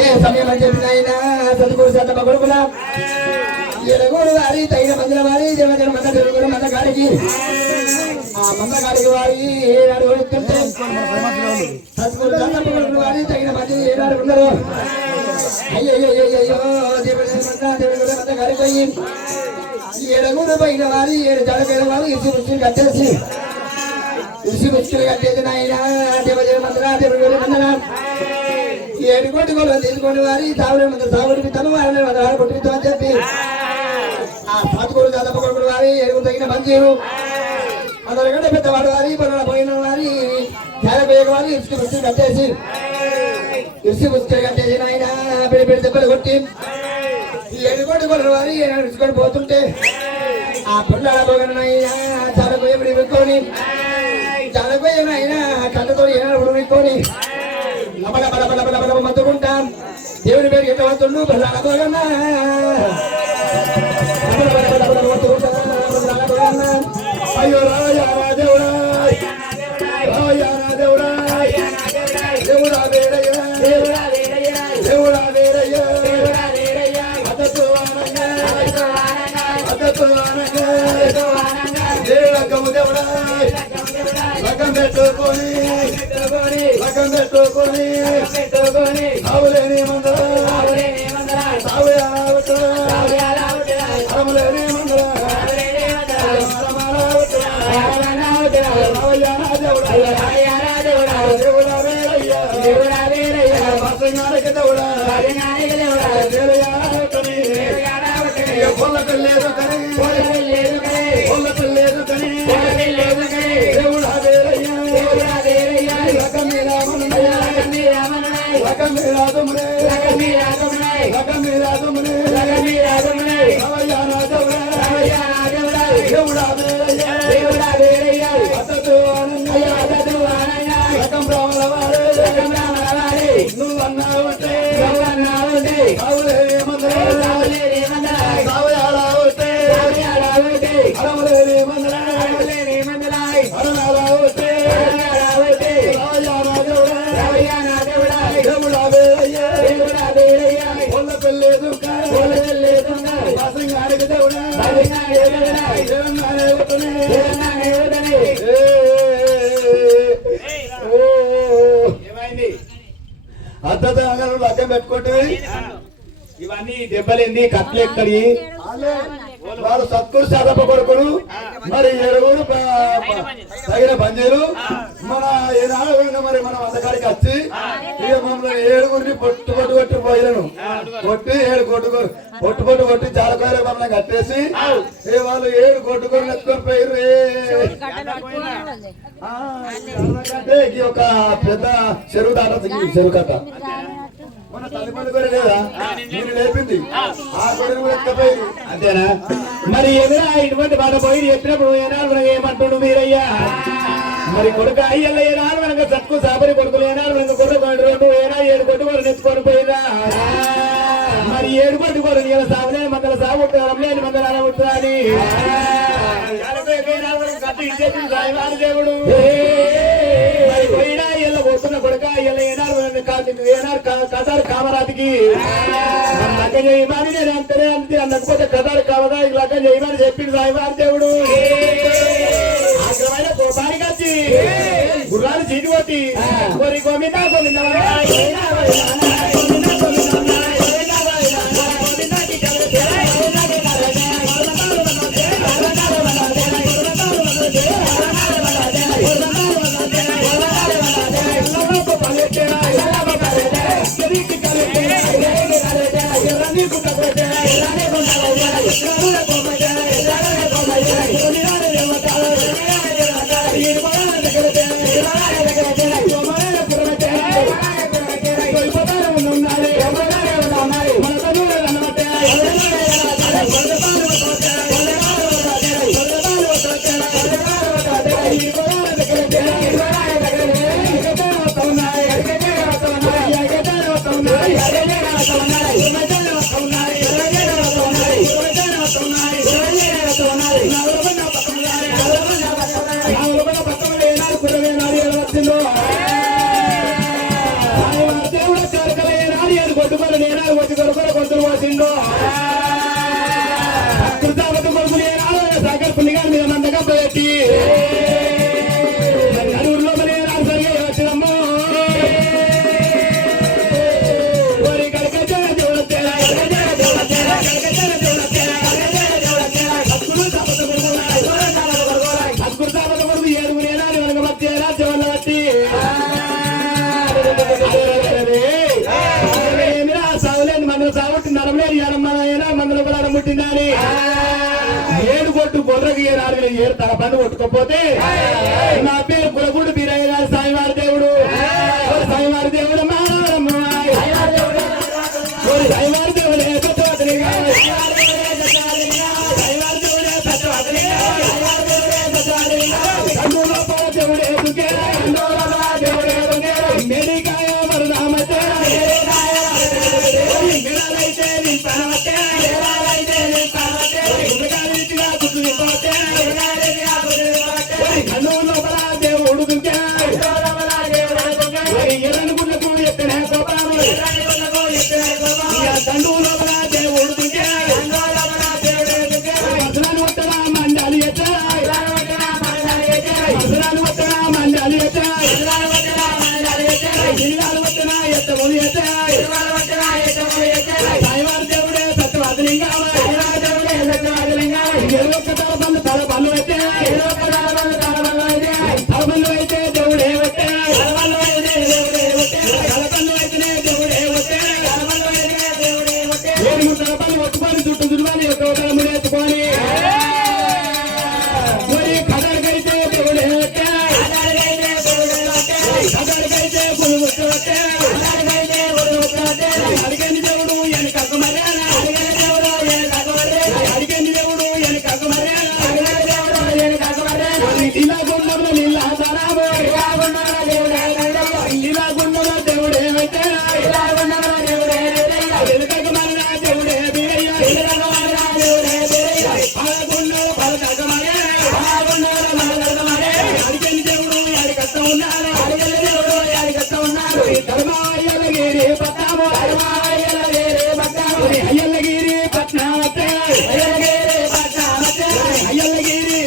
ఇదే సమయం అని చెప్పిన ఆయన చదువుకోరు శాతం కొడుకుల ఎలుగురు వారి తగిన మందుల వారి జమ జన మంద తెలుగురు మంద గారికి ఆ మంద గారికి వారి ఏనాడు కొడుతుంటే చదువుకోరు శాతం కొడుకుల వారి తగిన మంది ఏనాడు ఉన్నారు. అయ్యో దేవుడు మంద గారికి పోయి ఎలుగురు పైన వారి 7 జడకైన వారు ఇసి ముచ్చులు కట్టేసి ఇసి ముచ్చులు కట్టేసి నాయన దేవజన మందరా దేవుడు మందన 7 కోటి గోళం తీసుకొని వారి తావులే మంది సాగుడికి తను వారిని మందరాలు కొట్టిస్తామని చెప్పి ఆ సాతుకోడు దాదాపు కొడుకుడు వారి ఎరుగు తగిన మంజీరు అందరికంటే పెద్దవాడు వారి పనుల పోయిన వారి జాలపోయే వారి ఇసుక ముచ్చులు కట్టేసి ఇసి ముచ్చులు కట్టేసి నాయన పెడి పెడి దెబ్బలు కొట్టి 7 కోటి గోళం వారి ఇసుకొని పోతుంటే ఆ పొండాల పోగనైనా జాలపోయే విడుకొని జాలపోయేనైనా కళ్ళతో ఏనాడు ఉడుకొని మత్తుకుంటాం దేవుని పేరు ఎట్లా వస్తుండు అయ్యో రాజా దేవుడా దేవుడా దేవుడా దేవుడా దేవుడా లగం పెట్టుకొని సావులేని మందర సావులేని మందర లేదు కానీ నువ్వు అన్నావుంటే అద్దతలు లగ్గం పెట్టుకుంటే ఇవన్నీ దెబ్బలేంది కట్లు ఎక్కడి వాడు సత్కుడు శాదప్ప కొడుకుడు మరి 7 తగిన బందీలు మన ఏనాడు మరి మనం అందకాడికి వచ్చి ఇక మమ్మల్ని 7 పొట్టు పోయిలను కొట్టి 7 పొట్టు కొట్టి చాలకాయలు మమ్మల్ని కట్టేసి వాళ్ళు 7 కొట్టుకొని ఎత్తుకొని పోయిర్రు. ఒక పెద్ద చెరువు దాట చెరువు కట్ట మన తల్లిపల్లి కూడా లేదా నేను లేపింది ఆ కొడుకు కూడా ఎత్తపోయి అంతేనా. మరి ఎదురా ఇటువంటి బాధ పోయి చెప్పినప్పుడు ఏనాడు ఏమంటుడు మీరయ్యా మరి కొడుకు అయ్యల్ల ఏనాడు మనకు సత్కు సాబరి కొడుకులు ఏనాడు మనకు కొడుకు 7 కొట్టుకోరు నెచ్చుకొని పోయిరా. మరి 7 కొట్టుకోరు నీళ్ళ సాగులే మందల సాగు రమ్లేని మందల అలా ఉంటుందని దేవుడు మరి పోయినా ఇళ్ళ పోతున్న కొడుక ఇళ్ళ ఏనాడు కథారు కామరాతికి లగ్గం చేయమని నేను అంతనే అంతే అందకపోతే కథారు కావదా ఇక లగ్గం చేయమని చెప్పిండు రాయవారి దేవుడు. ఆగ్రమైన కోపానికి వచ్చి గుర్రాలు చీటి కొట్టి మరి గోమిందా నేరాలు వచ్చి కొడుకులు కొడుకులు పోసిండు కృతావతి కొడుకు నేరాలు సాగర్ పుల్లిగారి మీద మందగా పెట్టి నలుగురిలో నేరాలు సరిగా వచ్చినమ్మో ముట్టిందని ఏడు కొట్టు బొర్రకి ఏడు తన పన్ను కొట్టుకోపోతే నా పేరు కులగూడు బీరయ్య గారు సాయివారి దేవుడు సాయివారి దేవుడు సాయివారి దేవుడే సత్యవతని దేవుడే మెడికాయ మరుదామతే దేవుడు ఎరనుకులకు ఎక్కడ దండు లోపల దేవుడు వసనాలు వట్టడా మండాలి వసనాలు వట్టడా మండాలి జిల్లాలు వట్టనా ఎత్తమోని సాయివారి దేవుడే సత్యవాదలింగా తల పనులు అయితే తలపల్లు అయితే దేవుడే వట్టే తలపల్లు అయితేనే దేవుడే వట్టే తలపల్లి ఒట్టుకొని చుట్టూ దుర్వాణి యొక్క తలములు ఎత్తుకొని మరి కదరికైతే దేవుడే వట్టే కదరికైతే పురుగు వట్టే అడిగని దేవుడు వెనకకు మర్యాద అడిగని దేవుడు వెనకకు మర్యాద ఇలా గుండంలో నీళ్ళ సరాబు ఇలా గుండంలో దేవుడే వెనుకకు మరణ దేవుడే బీరయ్య పదకొండో పదకొండ అడిగని దేవుడు అడిగత్త ఉన్నారు ధర్మాయలగిరి పట్నాము అయ్యలగిరి పట్నామతే అయ్యలగిరి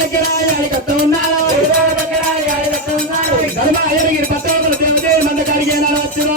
దగ్గర అడిగత్త ఉన్నారు ధర్మాయలగిరి పట్టణంలో దేవుడే మంద కడిగే వచ్చిన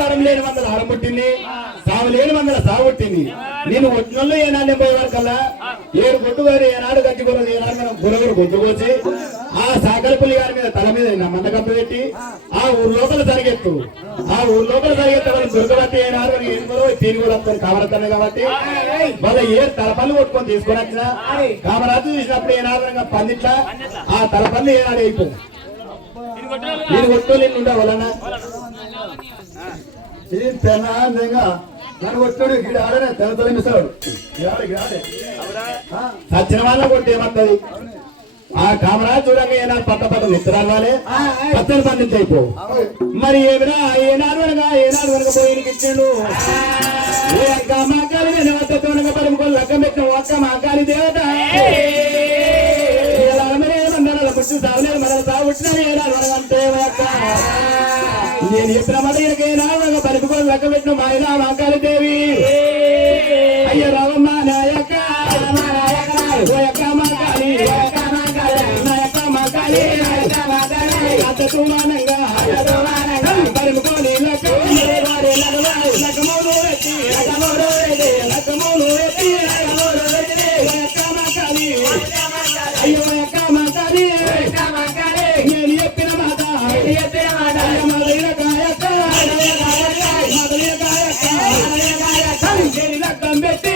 వరం లేని మందలు ఆడముట్టింది సావు లేని మందల సాగుట్టింది నేను వచ్చినోళ్ళు ఏనాడు పోయే వరకల్లా ఏడు కొట్టు గారు ఏనాడు గట్టికొరదు ఏనాడు మనం గురగురు గొంతుకొచ్చి ఆ సాగరపల్లి గారి మీద తల మీద నా మందకప్పు పెట్టి ఆ ఊరు లోపల జరిగెత్తు వాళ్ళు దుర్గవతి అయినారు తీరు కూడా వస్తారు కామరత్తాను కాబట్టి వాళ్ళ ఏ తలపల్లి కొట్టుకొని తీసుకొని వచ్చిన కామరాజు చూసినప్పుడు ఏనాడు పందిట్లా ఆ తలపల్లి ఏనాడు అయిపోయి నేను కొట్టు నేను ఉండవాలన్నా ఇది పెనాందంగా నన్ను కొట్టుడు ఇక్కడ ఆడనే తెలతల మిసాడు సచ్చిన వాళ్ళ కొట్టి ఏమవుతుంది ఆ కామరాజు చూడంగా ఏనాడు పట్ట నిద్రాలు వాళ్ళే పచ్చని పండించి అయిపో మరి ఏమిరా ఏనాడు వెనక పోయి ఇచ్చాడు మాకాలి వద్దతోనగా పరుముకొని లగ్గం పెట్టిన ఒక్క మాకాలి దేవత పుట్టి సాగులేదు మనల్ని సాగుట్టిన ఏనాడు వరగంటే నేను చెప్పిన మాట ఏనాడు పరుపుకొని లగ్గ పెట్టిన మాయనా మాకాలి దేవి అయ్య రావమ్మ నాయక అతమానంగా పరుపుకొని అయ్యో నేను చెప్పిన మాట లగ్గం పెట్టి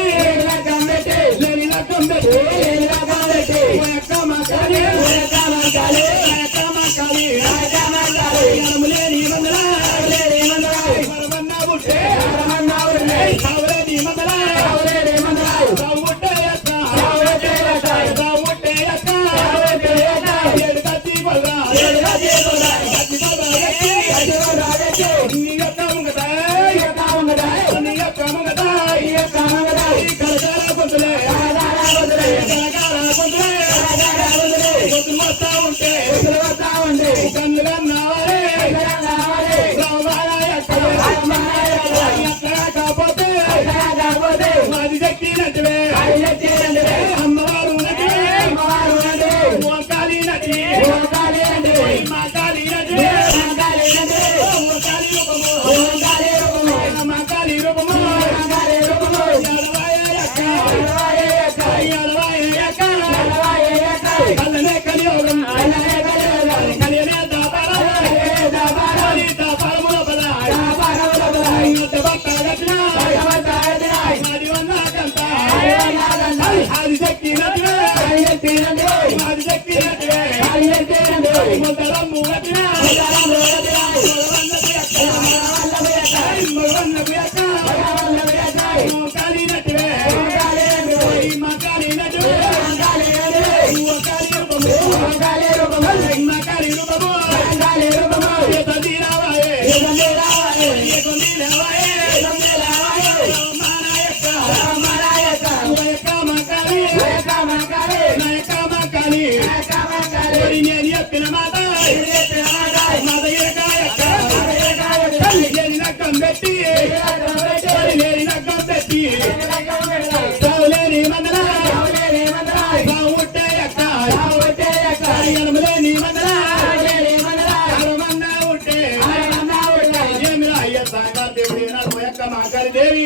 దేవి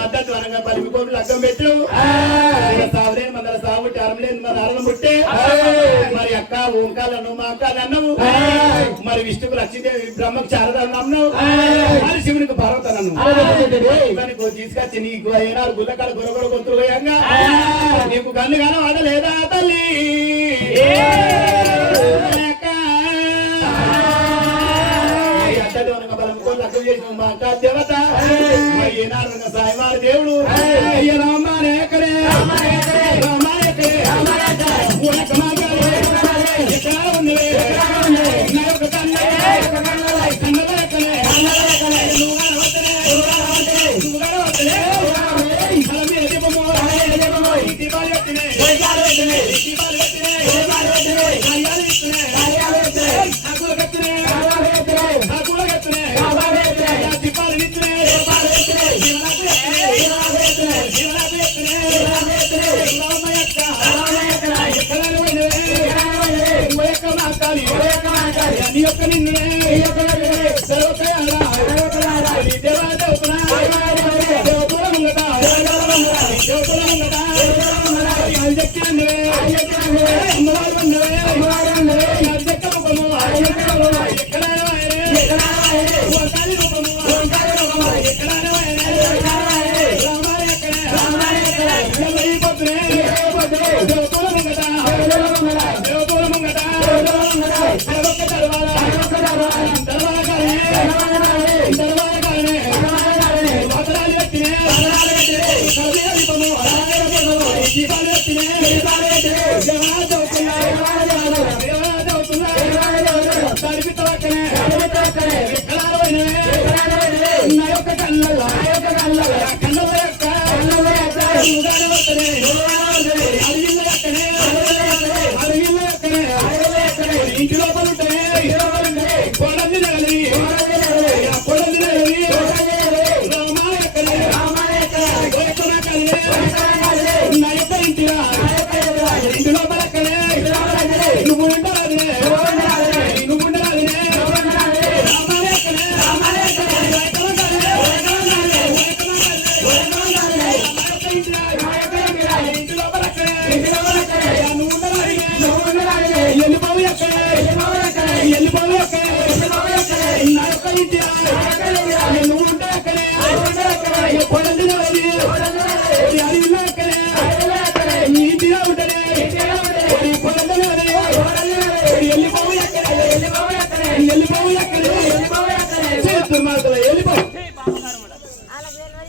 అద్దత్వరంగా పలిమికోట్లు లగ్గం పెట్టు సావులేని మందల సాగుట్టి అరమలేని మన అరలం పుట్టే మరి అక్క ఓంకాలను మా అక్కలు అన్నవు మరి విష్ణుకు లక్ష్మీదేవి బ్రహ్మకు శారదాలను అన్నావు మరి శివునికి పార్వతలను తీసుకొచ్చి నీకు అయినారు గుల్లకాడ గురగొర గొంతులు పోయంగా నీకు కన్ను గానం ఆడలేదా తల్లి దేవత సాయివారి దేవుడు అయ్య రామానే ఎక్కడే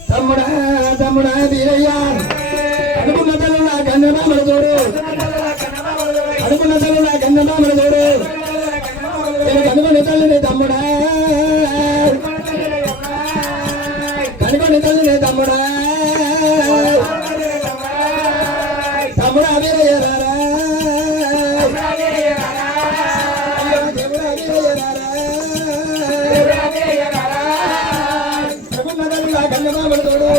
తమ్ముడా తమ్ముడా వీరయ్య అనుకున్న తల్లు నా గన్నమామల తోడు అనుకున్న తల్లు నా గన్నమామల తోడు నేను కనుగొని తల్లిని తమ్ముడా కనుగొని తల్లిని తమ్ముడా తమ్ముడా వీరయ్య రారా దేవుడా వీరయ్య రారా గన్నమామల తోడు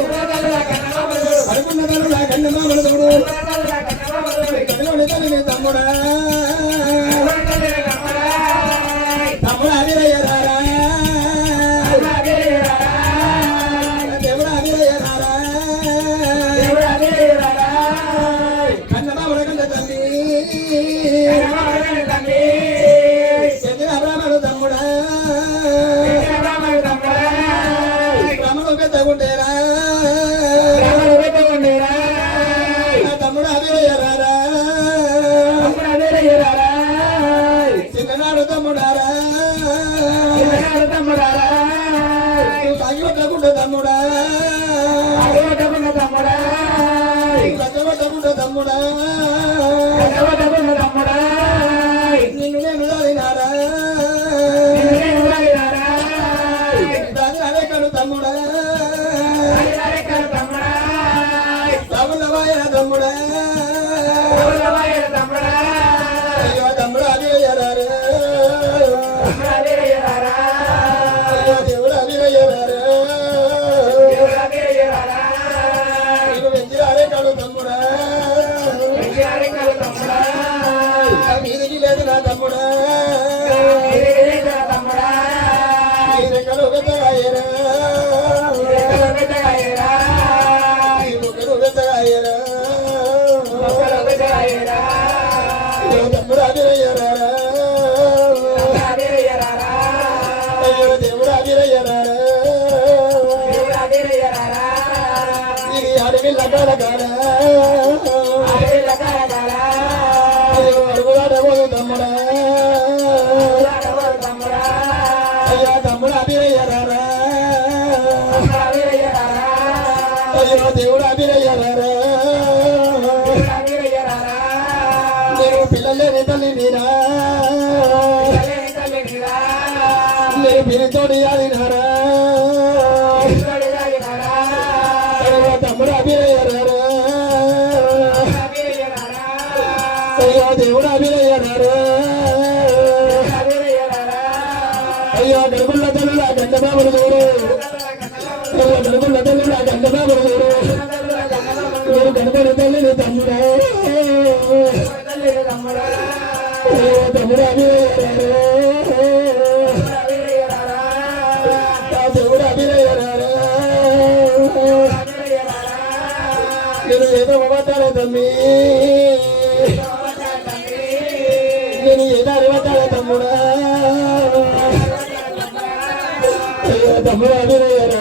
అనుకున్నదాను నా గన్నమామల తోడు కనుగొని తల్లిని తమ్ముడా తమ్ముడా వీరయ్య రారా దేవుడా వీరయ్య రారా గన్నమామల గంట తల్లి చెందిన అబ్రాహ్మణుడు తమ్ముడా పెద్దగుండేరా తమ్ముడు అభిరయ్యారా చిన్ననాడు తమ్ముడారా తగివట్టకుండా తమ్ముడా తగ్గబట్టకుండా తమ్ముడా నిన్ను నేను దాదినారా అయ్యా తమ్ముడు అభిరయ్యారా అయ్యో దేవుడు అభిరయ్యారా నేను పిల్లలేని తల్లి నీరా నేను పిలితోడి ఆడినారా అయ్యో తమ్ముడు అభిరయ్యారా అయ్యో దేవుడు అభిరయ్యారా అయ్యో గడుగుల తల్లుల గండబాబులు చూడు అయ్యో గడుగుల తల్లుల గండబాబులు చూడు నేను గణపతి తల్లిని తమ్ముడా అయ్యో తమ్ముడు అభిరయ్యారా దేవుడు అభిరయ్యారా నేను ఏదో అవ్వటాలే తమ్మి నేను ఏదో అరవటాలే తమ్ముడా అయ్యో తమ్ముడు అభిరయ్యారా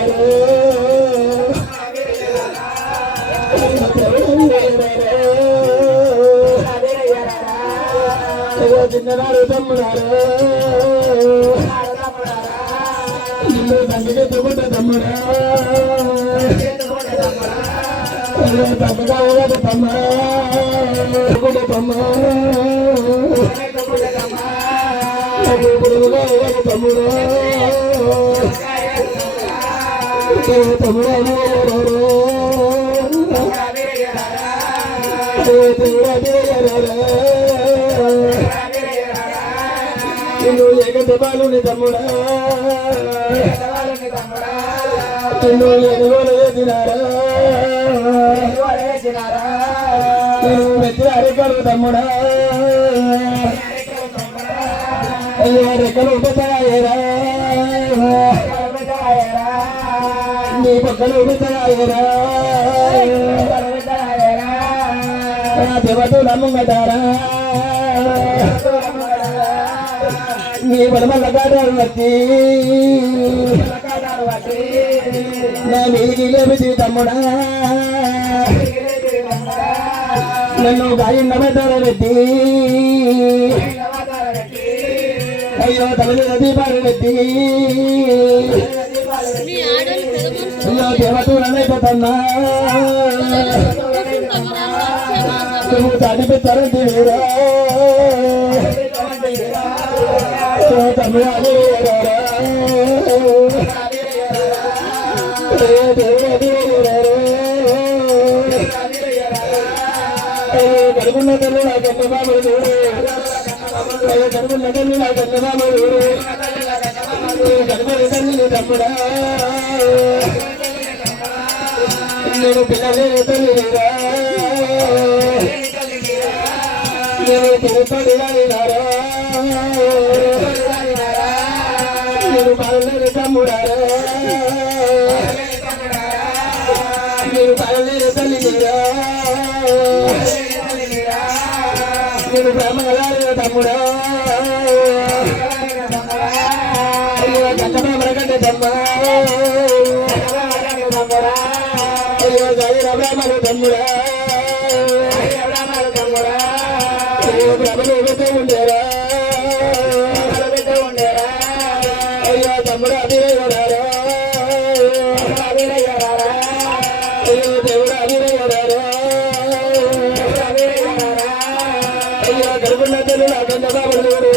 అయ్యో చిన్ననాడు తమ్ముడారా నిన్ను తండ్రికి ఎత్తుకుంటా తమ్ముడా అయ్యో తమ్ముడా ఊగదు తమ్మా ఊగదు తమ్మా ఊగదు తమ్ముడా తమ్ముడా నిన్ను ఏకంతపాలుని తమ్ముడా నిన్ను ఎనుగోలు వేసినారా నేను మెచ్చిన అరెక్కలు తమ్ముడా అయ్యో రెక్కలు ఉపతాయేరా నీ పక్కన ఉపతాయేరా దేవతలు నమ్ముంగటారా నీ బలమల్ల కాటారు వచ్చి నా మీదికి లేపితి తమ్ముడా నన్ను గాయన్న పెట్టారు పెట్టి అయ్యో తల్లి దీపాలు పెట్టి అయ్యో దేవతలు అయిపోతున్నా నువ్వు చనిపిస్తారంటే వీరా తమ్ముడు అభిరయ్యారా కడుగున్న తల్లి నా కన్నబాబు చూడు కడుగున్న తల్లి నా కన్నబాబు చూడు కడుగున్న తల్లి తమ్ముడా నేను పిల్లలే తల్లిరా నేను తిరుపతి రారా నేను బాలలేని తమ్ముడారా నేను బాలలేని తల్లిరా నేను బ్రహ్మగారి తమ్ముడా అయ్యో గంటబాబరగంట తమ్మ అయ్యో గైర బ్రహ్మడు తమ్ముడా అయ్యో బ్రహ్మడు ఉండేరా అయ్యో తమ్ముడు అభిరయ్యారా అయ్యో దేవుడు అభిరయ్యారా అయ్యో గడుగున్న తల్లి నా గండబాబులు చూడు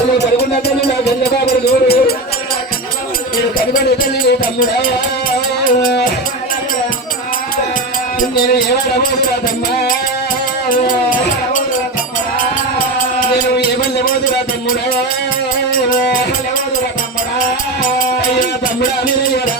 అయ్యో గడుగున్న తల్లి నా గండబాబులు చూడు నేను కనుగొని తల్లి తమ్ముడా నేను ఏమడబోదురా తమ్మా నేను ఏమల్లబోదురా తమ్ముడా అయ్యో తమ్ముడా అభిరయ్యారా